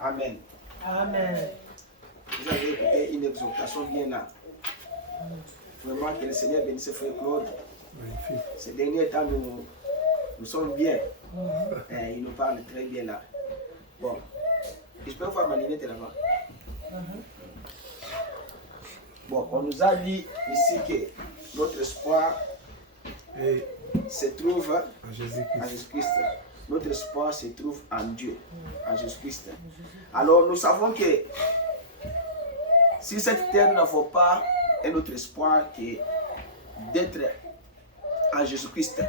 Amen. Amen. Vous avez écouté une exhortation bien là. Vraiment que le Seigneur bénisse frère Claude. Ces derniers temps, nous sommes bien. Il nous parle très bien là. Bon, je peux voir ma lunette là-bas. Bon, on nous a dit ici que notre espoir se trouve en Jésus-Christ. Notre espoir se trouve en Dieu, en Jésus-Christ. Alors nous savons que si cette terre ne vaut pas un autre espoir que d'être en Jésus-Christ.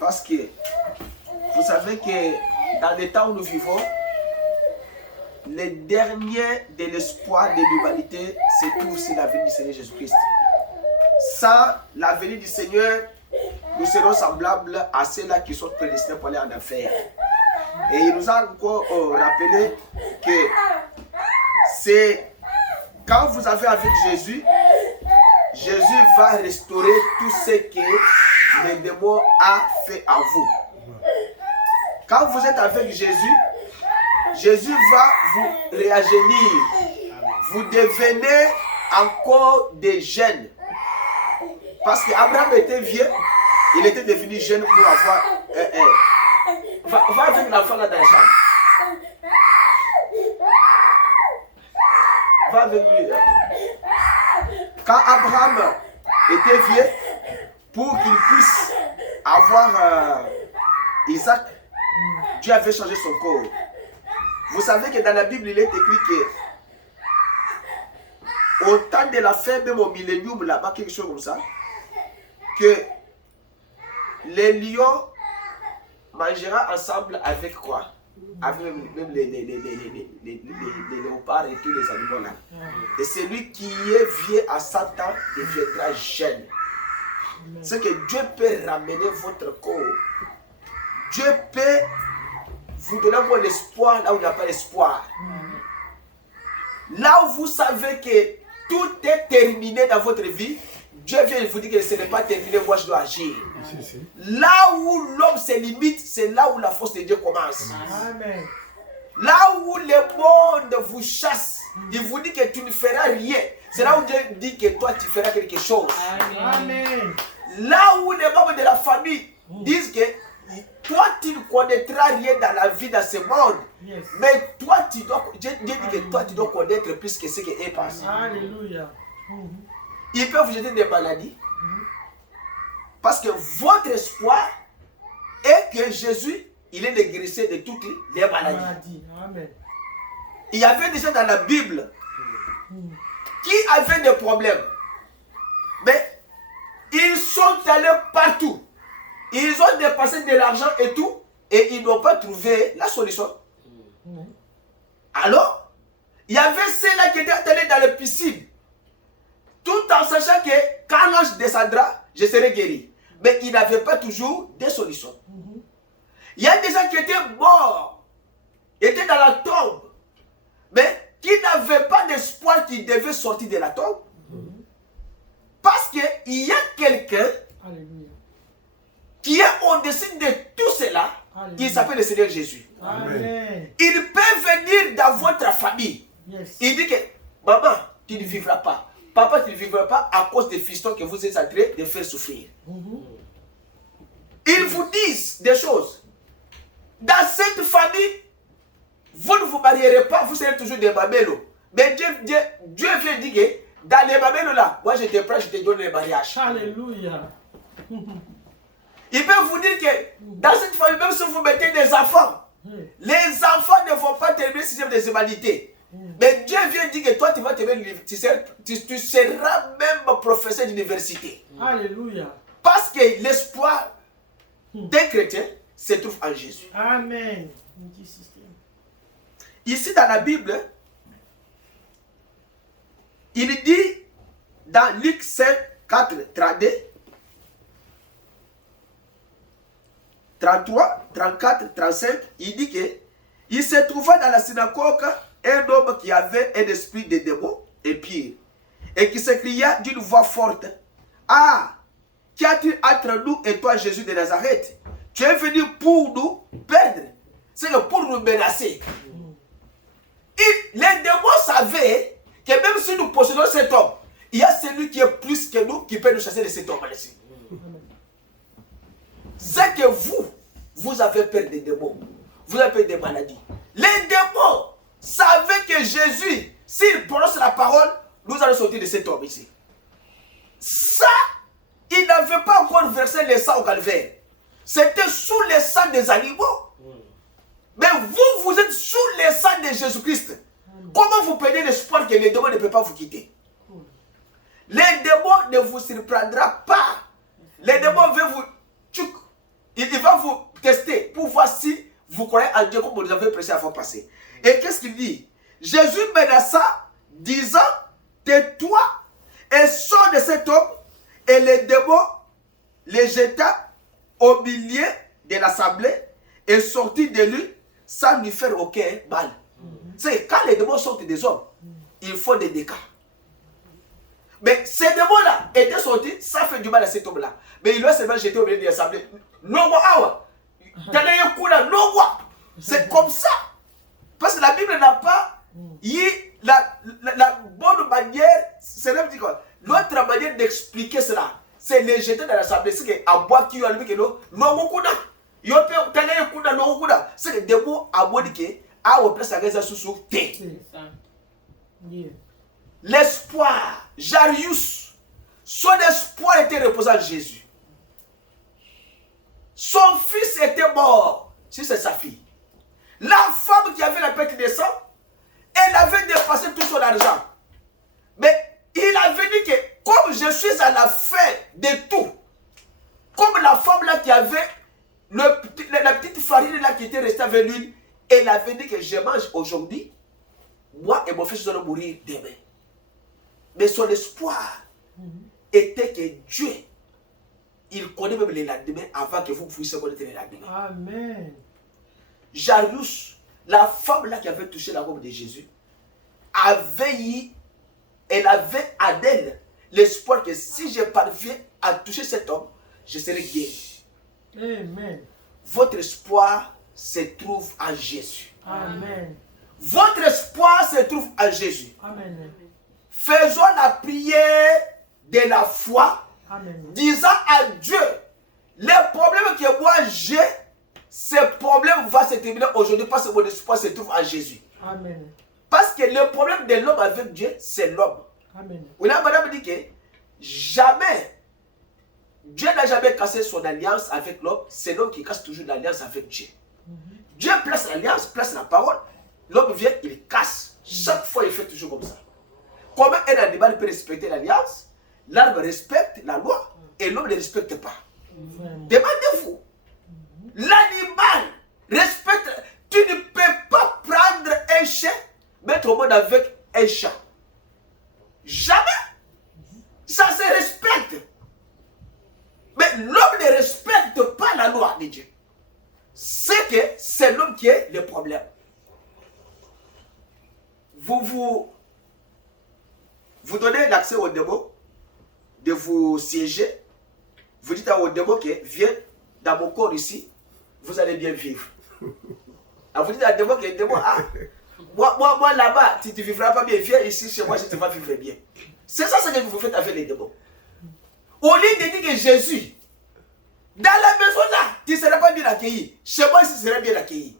Parce que vous savez que dans le temps où nous vivons, les derniers de l'espoir de l'humanité se trouvent sur la venue du Seigneur Jésus-Christ. Sans la venue du Seigneur, nous serons semblables à ceux-là qui sont prédestinés pour aller en enfer. Et il nous a encore rappelé que c'est quand vous avez avec Jésus, Jésus va restaurer tout ce que le démon a fait à vous. Quand vous êtes avec Jésus, Jésus va vous réagenir. Vous devenez encore des jeunes. Parce qu'Abraham était vieux, il était devenu jeune pour avoir... Va avec l'enfant là dans la chambre. Va avec lui. Quand Abraham était vieux, pour qu'il puisse avoir Isaac, Dieu avait changé son corps. Vous savez que dans la Bible, il est écrit que au temps de la fin, même au millénium, là-bas, quelque chose comme ça, que les lions mangera ensemble avec quoi? Avec même les léopards et tous les animaux là. Et celui qui est vieux à 100 ans deviendra jeune. C'est que Dieu peut ramener votre corps. Dieu peut vous donner un espoir là où il n'y a pas d'espoir. Là où vous savez que tout est terminé dans votre vie, Dieu vient vous dire que ce n'est pas terminé, moi je dois agir. Là où l'homme se limite, c'est là où la force de Dieu commence. Amen. Là où le monde vous chasse, il vous dit que tu ne feras rien. C'est là où Dieu dit que toi tu feras quelque chose. Amen. Là où les membres de la famille disent que toi tu ne connaîtras rien dans la vie, dans ce monde. Yes. Mais toi tu dois, Dieu dit que toi tu dois connaître plus que ce qui est passé. Alléluia. Ils peuvent vous jeter des maladies. Parce que votre espoir est que Jésus, il est le guérisseur de toutes les maladies. Amen. Il y avait des gens dans la Bible qui avaient des problèmes. Mais ils sont allés partout. Ils ont dépensé de l'argent et tout. Et ils n'ont pas trouvé la solution. Alors, il y avait ceux-là qui étaient allés dans la piscine. Tout en sachant que quand l'ange descendra, je serai guéri. Mais il n'avait pas toujours des solutions. Il y a des gens qui étaient morts, étaient dans la tombe, mais qui n'avaient pas d'espoir qu'ils devaient sortir de la tombe. Parce qu'il y a quelqu'un qui est au-dessus de tout cela, qui s'appelle le Seigneur Jésus. Amen. Il peut venir dans votre famille. Yes. Il dit que, maman, tu ne vivras pas. Papa, tu ne vivras pas à cause des fistons que vous êtes en train de faire souffrir. Ils vous disent des choses. Dans cette famille, vous ne vous marierez pas, vous serez toujours des mamélos. Mais Dieu vient dire que dans les mamélos là, moi je te prends, je te donne le mariage. Alléluia. Il peut vous dire que dans cette famille, même si vous mettez des enfants, les enfants ne vont pas terminer le système des humanités. Mais Dieu vient dire que toi, tu vas terminer, tu seras même professeur d'université. Alléluia. Parce que l'espoir des chrétiens se trouve en Jésus. Amen. Ici dans la Bible, il dit dans Luc 5, 4, 32, 33, 34, 35, il dit que il se trouvait dans la synagogue un homme qui avait un esprit de démon et pire, et qui s'écria d'une voix forte: Ah, qu'y a-t-il entre nous et toi, Jésus de Nazareth? Tu es venu pour nous perdre. C'est que pour nous menacer. Les démons savaient que même si nous possédons cet homme, il y a celui qui est plus que nous qui peut nous chasser de cet homme-là-ci. C'est que vous avez peur des démons. Vous avez peur des maladies. Les démons savaient que Jésus, s'il prononce la parole, nous allons sortir de cet homme ici. Ça, il n'avait pas encore versé le sang au calvaire. C'était sous le sang des animaux. Mais vous êtes sous le sang de Jésus-Christ. Comment vous perdez l'espoir que les démons ne peuvent pas vous quitter? Les démons ne vous surprendront pas. Les démons vont vous... Il va vous tester pour voir si vous croyez en Dieu comme vous nous avez prêché la fois passée. Et qu'est-ce qu'il dit? Jésus menaça, disant, tais-toi et sors de cet homme. Et les démons les jeta au milieu de l'assemblée et sortit de lui sans lui faire aucun mal. C'est quand les démons sortent des hommes, ils font des dégâts. Mais ces démons-là étaient sortis, ça fait du mal à cet homme-là. Mais il doit se faire jeter au milieu de l'assemblée. C'est comme ça. Parce que la Bible n'a pas eu la bonne manière, c'est l'autre manière d'expliquer cela. C'est les jeter dans l'assemblée. C'est qu'à boire qui a lui que non, c'est que des mots à boire qui a au place à gaz sous thé. L'espoir, Jarius, son espoir était reposé en Jésus. Son fils était mort, si c'est sa fille. La femme qui avait la perte de sang, elle avait dépassé tout son argent. Mais il avait dit que comme je suis à la fin de tout, comme la femme là qui avait la petite farine là qui était restée avec l'huile, elle avait dit que je mange aujourd'hui, moi et mon fils nous allons mourir demain. Mais son espoir était que Dieu, il connaît même les lendemains avant que vous puissiez connaître les lendemains. Amen. Jarius, la femme là qui avait touché la robe de Jésus, elle avait en elle l'espoir que si je parviens à toucher cet homme, je serai guéri. Amen. Votre espoir se trouve en Jésus. Amen. Votre espoir se trouve en Jésus. Amen. Faisons la prière de la foi, Amen. disant à Dieu, les problèmes que moi j'ai, ces problèmes vont se terminer aujourd'hui parce que mon espoir se trouve en Jésus. Amen. Parce que le problème de l'homme avec Dieu, c'est l'homme. Amen. On a madame dit que jamais, Dieu n'a jamais cassé son alliance avec l'homme, c'est l'homme qui casse toujours l'alliance avec Dieu. Dieu place l'alliance, place la parole, l'homme vient, il casse. Chaque fois, il fait toujours comme ça. Comment un animal peut respecter l'alliance? L'arbre respecte la loi et l'homme ne respecte pas. Demandez-vous. L'animal respecte. Tu ne peux pas prendre un chien, mettre au monde avec un chat. Jamais. Ça se respecte. Mais l'homme ne respecte pas la loi de Dieu. C'est que c'est l'homme qui est le problème. Vous donnez l'accès au démon de vous siéger. Vous dites au démon que viens dans mon corps ici, vous allez bien vivre. Alors vous dites à démon que démon, moi là-bas, tu ne vivras pas bien, viens ici chez moi, je te vais vivre bien. C'est ça ce que vous faites avec les démons. Au lieu de dire que Jésus, dans la maison là, tu ne seras pas bien accueilli. Chez moi, tu seras bien accueilli.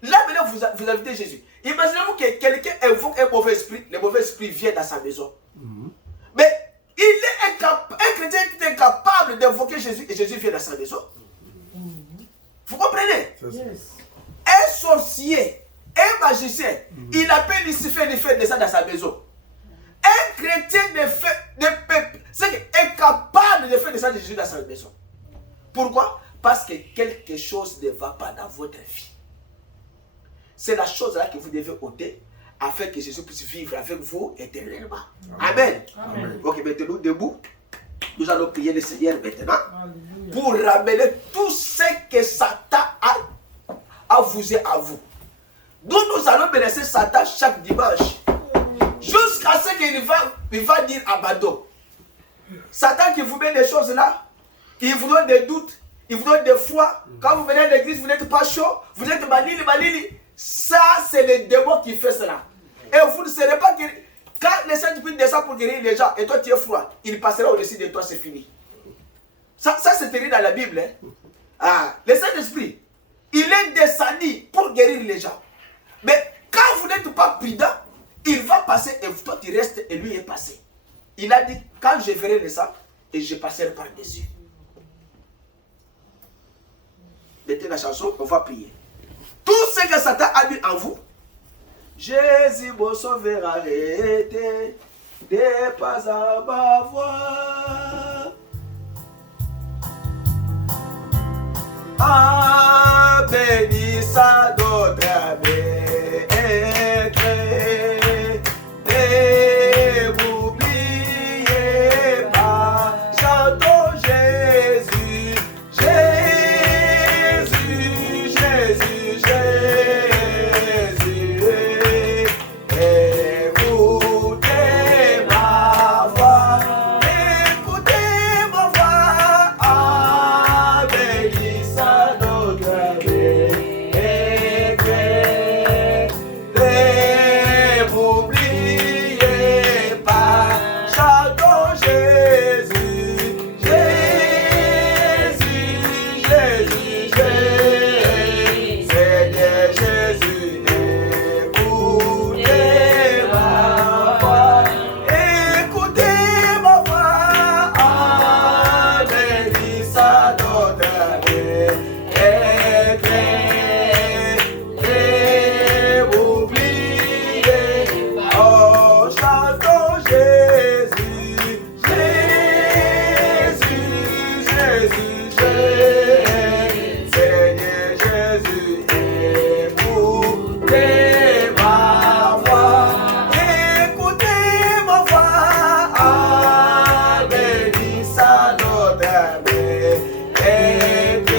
Là maintenant, vous invitez Jésus. Imaginez-vous que quelqu'un invoque un mauvais esprit, le mauvais esprit vient dans sa maison. Mais un chrétien est incapable d'invoquer Jésus et Jésus vient dans sa maison. Vous comprenez? Yes. Un sorcier, un magicien, il appelle Lucifer, il fait descendre dans sa maison. Un chrétien c'est incapable de faire descendre Jésus dans sa maison. Pourquoi? Parce que quelque chose ne va pas dans votre vie. C'est la chose là que vous devez ôter afin que Jésus puisse vivre avec vous éternellement. Amen. Amen. Ok, mettez-nous debout. Nous allons prier le Seigneur maintenant Alléluia. pour ramener tout ce que Satan a voué à vous. Nous allons menacer Satan chaque dimanche jusqu'à ce qu'il va dire abandon. Satan qui vous met des choses là, il vous donne des doutes, il vous donne des foi. Quand vous venez à l'église, vous n'êtes pas chaud, vous êtes malili. Ça, c'est le démon qui fait cela. Et vous ne serez pas guéri. Quand le Saint-Esprit descend pour guérir les gens et toi tu es froid, il passera au-dessus de toi, c'est fini. Ça c'est écrit dans la Bible. Le Saint-Esprit, il est descendu pour guérir les gens. Mais quand vous n'êtes pas prudent, il va passer et toi tu restes et lui est passé. Il a dit, quand je verrai le sang, et je passerai par-dessus. Mettez la chanson, on va prier. Tout ce que Satan a mis en vous, Jésus, mon sauveur, arrêtez de pas à ma voix. Ah, bénissa notre maître, ne m'oubliez pas, chantons Jésus, Jésus, Jésus, Jésus, écoutez ma voix, ah, bénissa notre maître, ne m'oubliez pas, chantons Jésus, Jésus, Jésus, Jésus, Seigneur Jésus, écoutez ma voix, ah, bénissa notre maître, ne m'oubliez pas, oh, chantons Jésus, Jésus, Jésus, Jésus, Seigneur Jésus, écoutez ma voix, ah, bénissa notre maître,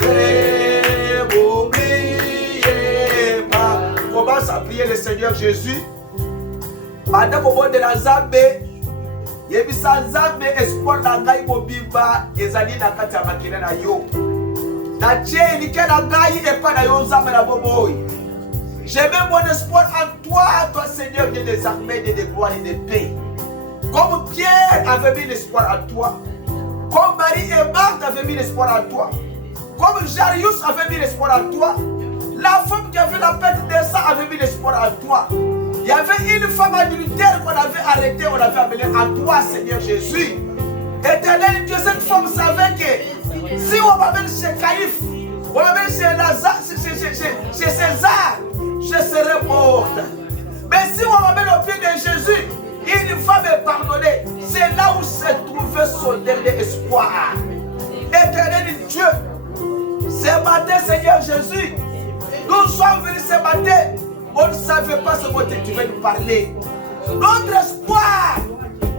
ne m'oubliez pas. Commence à prier le Seigneur Jésus. Pendant qu'on de la Zambé, yebisa Nzambe espoir na ngai mobimba ezali na kati ya makila na yo. Na tie like na ngai epa na yo Nzambe na bomoi. J'ai mis mon espoir en toi, Seigneur Dieu des armées, de gloire et de paix. Comme Pierre avait mis l'espoir en toi, comme Marie et Marthe avaient mis l'espoir en toi, comme Jarius avait mis l'espoir en toi, la femme qui avait la perte de sang avait mis l'espoir en toi. Il y avait une femme adultère qu'on avait arrêtée, on l'avait amenée à toi, Seigneur Jésus. Éternel Dieu, cette femme savait que si on m'amène chez Caïphe, on m'amène chez Lazare, chez César, je serai morte. Mais si on m'amène au pied de Jésus, il va me pardonner. C'est là où s'est trouvé son dernier espoir. Éternel Dieu, ce matin, Seigneur Jésus, nous sommes venus ce matin. On ne savait pas ce que tu veux nous parler. Notre espoir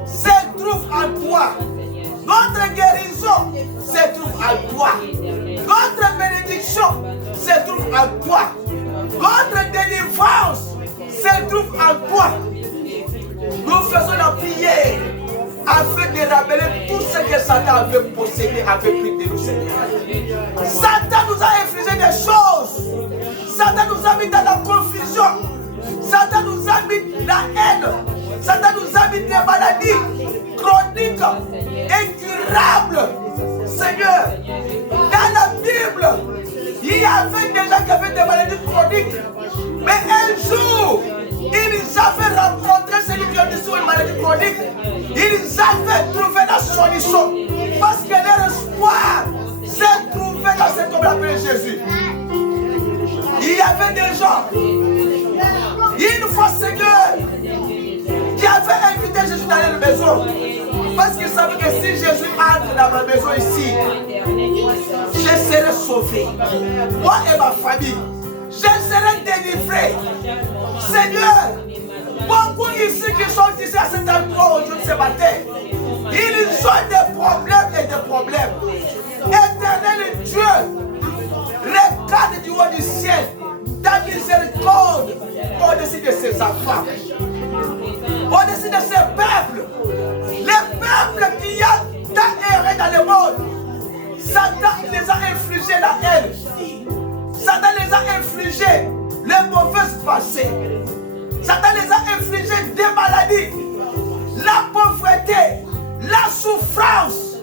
se trouve en toi. Notre guérison se trouve en toi. Notre bénédiction se trouve en toi. Notre délivrance se trouve en toi. Nous faisons la prière afin de ramener tout ce que Satan avait possédé, avait pris de nous, Seigneur. Satan nous a infligé des choses. Satan nous a mis dans la confusion. Satan nous a mis la haine. Satan nous a mis des maladies chroniques, incurables. Seigneur, dans la Bible, il y avait des gens qui avaient des maladies chroniques. Mais un jour, ils avaient rencontré celui qui a dit sur une maladie chronique. Ils avaient trouvé la solution. Parce que leur espoir s'est trouvé dans cet homme appelé Jésus. Il y avait des gens, une fois Seigneur, qui avaient invité Jésus dans leur maison. Parce qu'ils savaient que si Jésus entre dans ma maison ici, je serai sauvé. Moi et ma famille, je serai délivré. Seigneur, beaucoup ici qui sont ici à cet endroit aujourd'hui ce matin, ils ont des problèmes et des problèmes. Éternel Dieu, regarde du haut du ciel ta miséricorde au-dessus de ces enfants, au-dessus de ces peuples, les peuples qui ont tant erré la haine. Satan les a infligé les mauvaises pensées. Satan les a infligé des maladies, la pauvreté, la souffrance,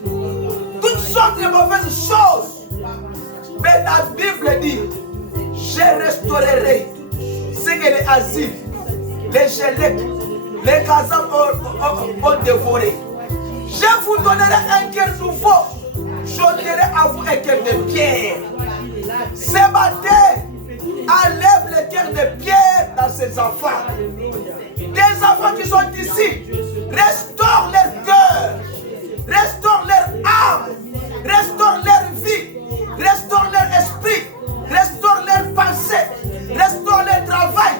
toutes sortes de mauvaises choses. Mais la Bible dit, je restaurerai ce que les asiles, les Gélèques, les Gazans ont dévoré. Je vous donnerai un cœur nouveau. J'ôterai à vous un cœur de pierre. Ce matin, enlève le cœur de pierre dans ses enfants. Des enfants qui sont ici, restaure leur cœur, restaure leur âme, restaure leur vie, restaure leur esprit, restaure leurs pensées, restaure leur travail,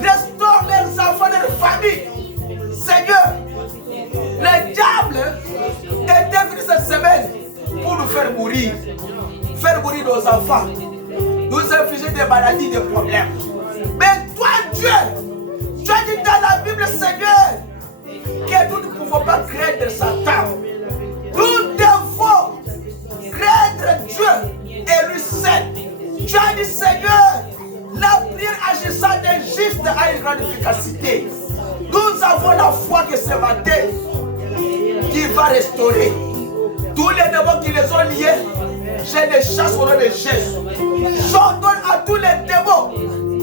restaure leurs enfants, leur famille. Seigneur, le diable est venu cette semaine pour nous faire mourir nos enfants, nous infliger des maladies, des problèmes. Mais toi, Dieu, tu as dit dans la Bible, Seigneur, que nous ne pouvons pas craindre Satan. Nous devons craindre Dieu et lui seul. Tu as dit, Seigneur, la prière agissant des justes a une grande efficacité. Nous avons la foi que ce matin, qui va restaurer tous les démons qui les ont liés. Je les chasse au nom de Jésus. J'ordonne à tous les démons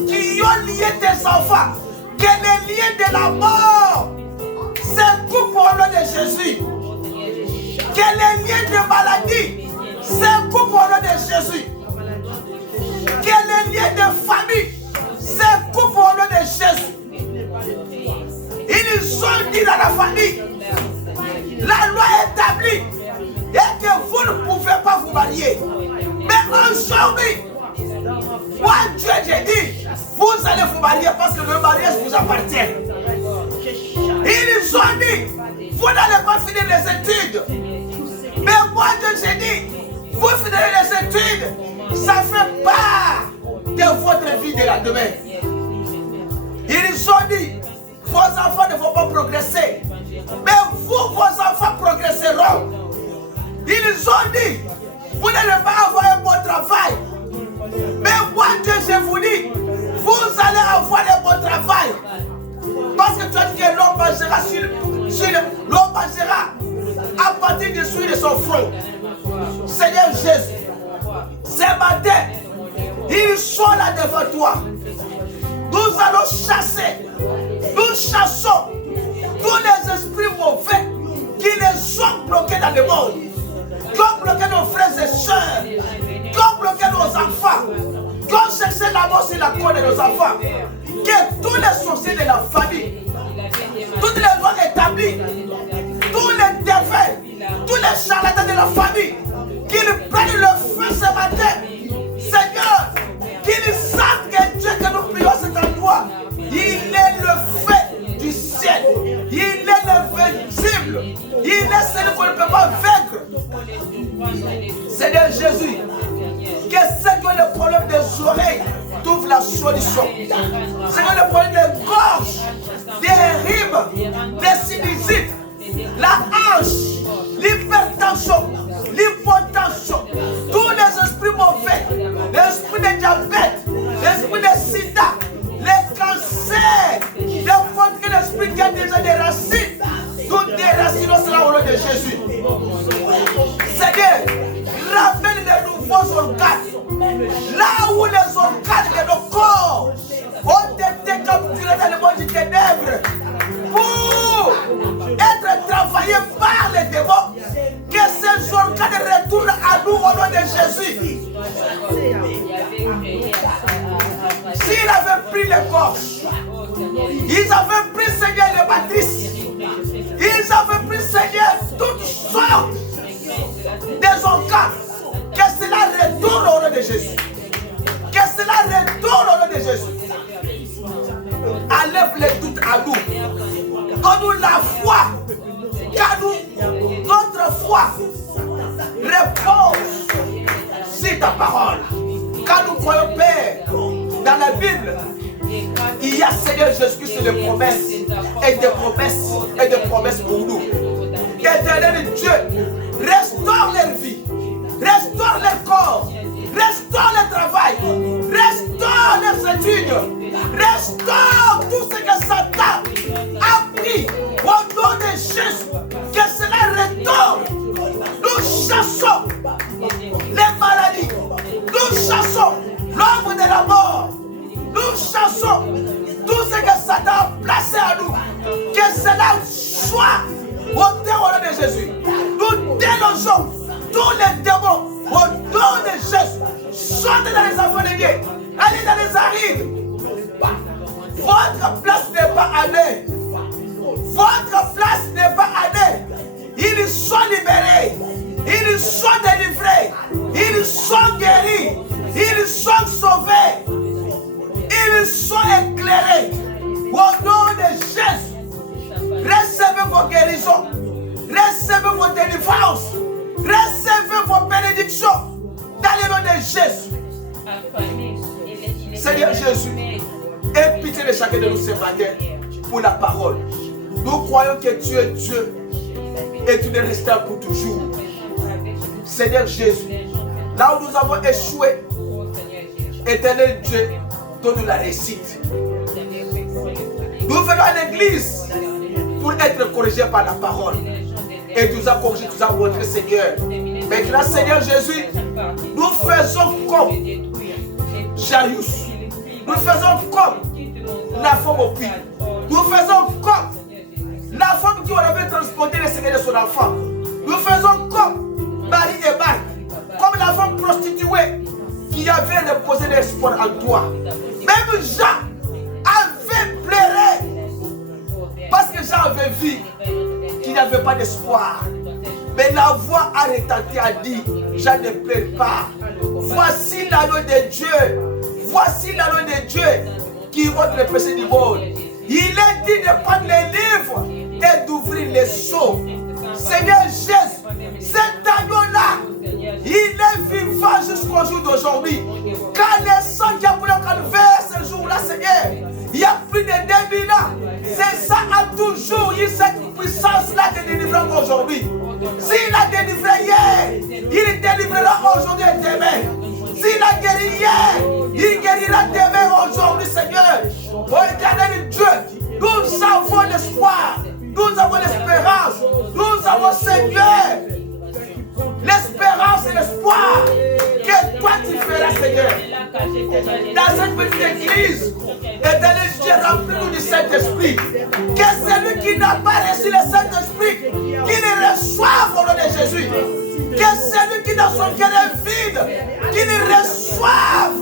qui ont lié tes enfants que les liens de la mort se coupent au nom de Jésus. Que les liens de maladie se coupent au nom de Jésus. Que les liens de famille se coupent au nom de Jésus. Ils ont dit dans la famille, la loi est établie et que vous ne pouvez pas vous marier. Mais aujourd'hui, moi Dieu, j'ai dit, vous allez vous marier parce que le mariage vous appartient. Ils ont dit, vous n'allez pas finir les études. Mais moi Dieu, j'ai dit, vous finirez les études. Ça fait part de votre vie de la demain. Ils ont dit, vos enfants ne vont pas progresser. Mais vous, vos enfants progresseront. Ils ont dit, vous n'allez pas avoir un bon travail. Mais moi, Dieu, je vous dis, vous allez avoir un bon travail. Parce que tu as dit que l'homme mangera l'homme mangera à partir du fruit de son front. Seigneur Jésus, ce matin, ils sont là devant toi. Nous allons chasser, nous chassons tous les esprits mauvais qui les ont bloqués dans le monde, qui ont bloqué nos frères et sœurs, qui ont bloqué nos enfants, qui ont cherché la mort sur la côte de nos enfants. Que tous les sorciers de la famille, toutes les lois établies, tous les défaits, tous les charlatans de la famille, qu'ils prennent le feu ce matin. Seigneur, qu'ils savent que Dieu que nous prions à cet endroit, il est le feu du ciel, il est l'invincible, il est celui qu'on ne peut pas vaincre. Seigneur Jésus, que c'est que le problème des oreilles trouve la solution. C'est que le problème des gorges, des rimes, des sinusites, la hanche, l'hypertension, l'hypotension, tous les esprits mauvais, l'esprit de diabète, l'esprit de sida, les cancers, n'importe quel esprit qui a déjà des racines, toutes les racines seront au nom de Jésus. Seigneur, ramène les nouveaux organes, là où les organes de nos corps ont été capturés dans le monde du ténèbres pour être travaillés par les démons, que ces organes retournent à nous au nom de Jésus. S'ils avaient pris les gorges, ils avaient pris, Seigneur, les matrices, ils avaient pris, Seigneur, toutes sortes des organes, que cela retourne au nom de Jésus. Que cela retourne au nom de Jésus. Enlève les doutes à nous. Donne-nous la foi. Car nous, notre foi repose sur ta parole. Car nous croyons, Père, dans la Bible, il y a, Seigneur Jésus-Christ, des promesses et des promesses et des promesses pour nous. Éternel Dieu, restaure leur vie, restaure leur corps, cela soit ôté au nom de Jésus. Nous délogeons tous les démons au nom de Jésus. Sortez dans les enfants de Dieu. Allez dans les arides. Votre place n'est pas à l'air. Votre place n'est pas à l'air. Ils sont libérés. Ils sont délivrés. Ils sont guéris. Ils sont sauvés. Ils sont éclairés. Au nom de Jésus. Recevez vos guérisons. Recevez vos délivrances. Recevez vos bénédictions. Dans le nom de Jésus. Seigneur Jésus, aie pitié de chacun de nous ce matin pour la parole. Nous croyons que tu es Dieu et tu ne resteras pour toujours. Seigneur Jésus, là où nous avons échoué, éternel Dieu, donne-nous la réussite. Nous venons à l'église pour être corrigés par la parole. Et tu nous as corrigé, tu nous as montré, Seigneur. Maintenant, Seigneur Jésus, nous faisons comme Jairus. Nous faisons comme la femme au puits. Nous faisons comme la femme qui aurait transporté le Seigneur de son enfant. Nous faisons comme Marie et Marthe, comme la femme prostituée qui avait reposé l'espoir en toi. Même Jean avait pleuré parce que Jean avait vu qu'il n'y avait pas d'espoir. Mais la voix a retenti, a dit, Jean ne pleure pas. Voici l'agneau de Dieu. Voici l'agneau de Dieu qui ôte le péché du monde. Il est dit de prendre les livres et d'ouvrir les sceaux. Seigneur Jésus, cet agneau-là, il est vivant jusqu'au jour d'aujourd'hui. Quand le sang qui a pris le calvaire ce jour-là, Seigneur, il y a plus de 2000 ans. C'est ça a toujours eu cette puissance-là de délivrance aujourd'hui. S'il a délivré hier, il délivrera aujourd'hui et demain. S'il a guéri hier, il guérira demain, aujourd'hui, Seigneur. Oh éternel Dieu, nous avons l'espoir, nous avons l'espérance, nous avons, Seigneur, l'espérance et l'espoir que toi tu feras, Seigneur. Dans cette petite église, éternel Dieu, remplis-nous du Saint-Esprit. Que celui qui n'a pas reçu le Saint-Esprit, qu'il le reçoive au nom de Jésus. Que celui qui dans son cœur est vide, qu'il reçoive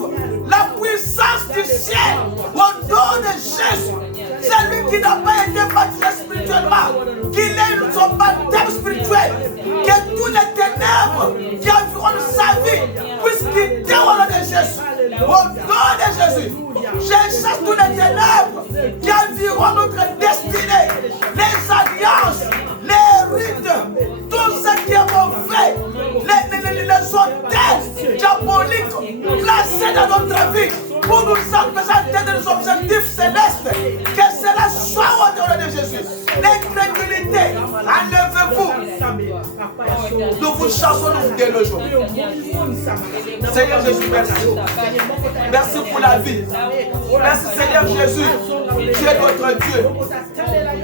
la puissance du ciel au nom de Jésus. Celui qui n'a pas été baptisé spirituellement, qu'il ait son baptême spirituel, que tous les ténèbres qui environnent sa vie puissent quitter au nom de Jésus. Au nom de Jésus, je chasse tous les ténèbres qui environnent notre destinée, les alliances, les rites, tout ce qui est mauvais, les hôtels diaboliques placés dans notre vie pour nous empêcher d'atteindre nos objectifs célestes. Que cela soit au nom de Jésus. L'incrédulité, enlevez-vous. Nous vous chassons, nous vous délogeons. Seigneur Jésus, merci. Merci pour la vie. Merci Seigneur Jésus. Tu es notre Dieu.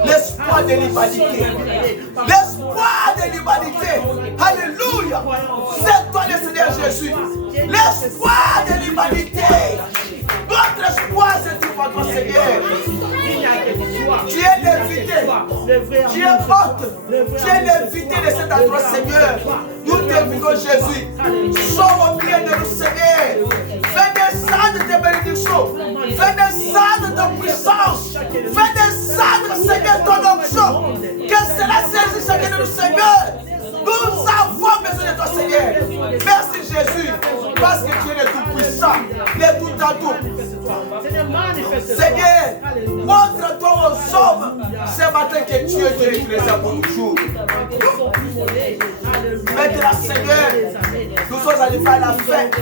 L'espoir de l'humanité. L'espoir de l'humanité. Alléluia. C'est toi le Seigneur Jésus. L'espoir de l'humanité. Notre espoir se trouve en toi, Seigneur. Tu es l'invité. Tu es hôte. Tu es l'invité de cet endroit, Seigneur. Nous t'invitons, Jésus. Sois au milieu de nous, Seigneur. Fais descendre tes bénédictions. Fais descendre ta puissance. Fais descendre, Seigneur, ton onction. Que cela saisisse chacun de nous, Seigneur. Nous avons besoin de toi, Seigneur. Merci, Jésus. Parce que tu es le tout-puissant, le tout-en-tout. Seigneur, montre-toi aux hommes ce matin que tu es Dieu et tu les as pour toujours. Maintenant, Seigneur, nous sommes allés faire la fête.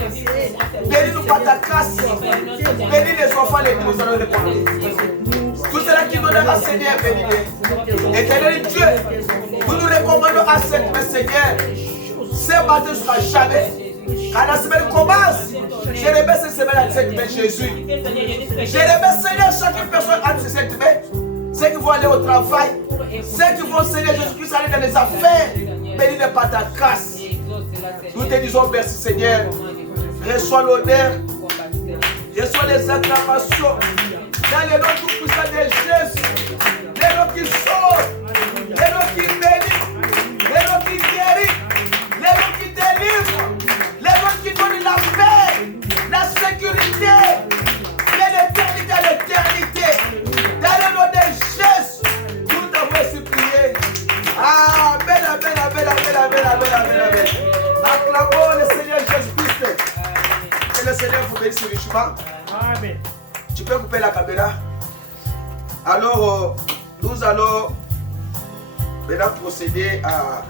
Bénis-nous par ta grâce. Bénis les enfants, les que nous allons les porter. Tout cela qui donnera, Seigneur, bénis-les. Éternel Dieu, nous nous recommandons à cette main, Seigneur. Ce matin ne sera jamais. Quand la semaine commence, je remets cette semaine à cette main, Jésus. Je remets, Seigneur, chaque personne à cette main. Ceux qui vont aller au travail, ceux qui vont, Seigneur Jésus-Christ, aller dans les affaires, bénis-les par ta grâce. Nous te disons merci, Seigneur. Reçois l'honneur, reçois les acclamations. Dans le nom tout puissant de Jésus. l'homme qui sauve, l'homme qui bénit, l'homme qui guérit, l'homme qui délivre, l'homme qui donne la paix, la sécurité, l'éternité à l'éternité. Dans le nom de Jésus, nous t'avons ainsi prié. Amen, amen, amen, amen, amen, amen, amen, amen. Acclamons le Seigneur Jésus-Christ. Que le Seigneur vous bénisse richement. Amen. Tu peux couper la caméra. Alors, nous allons maintenant procéder à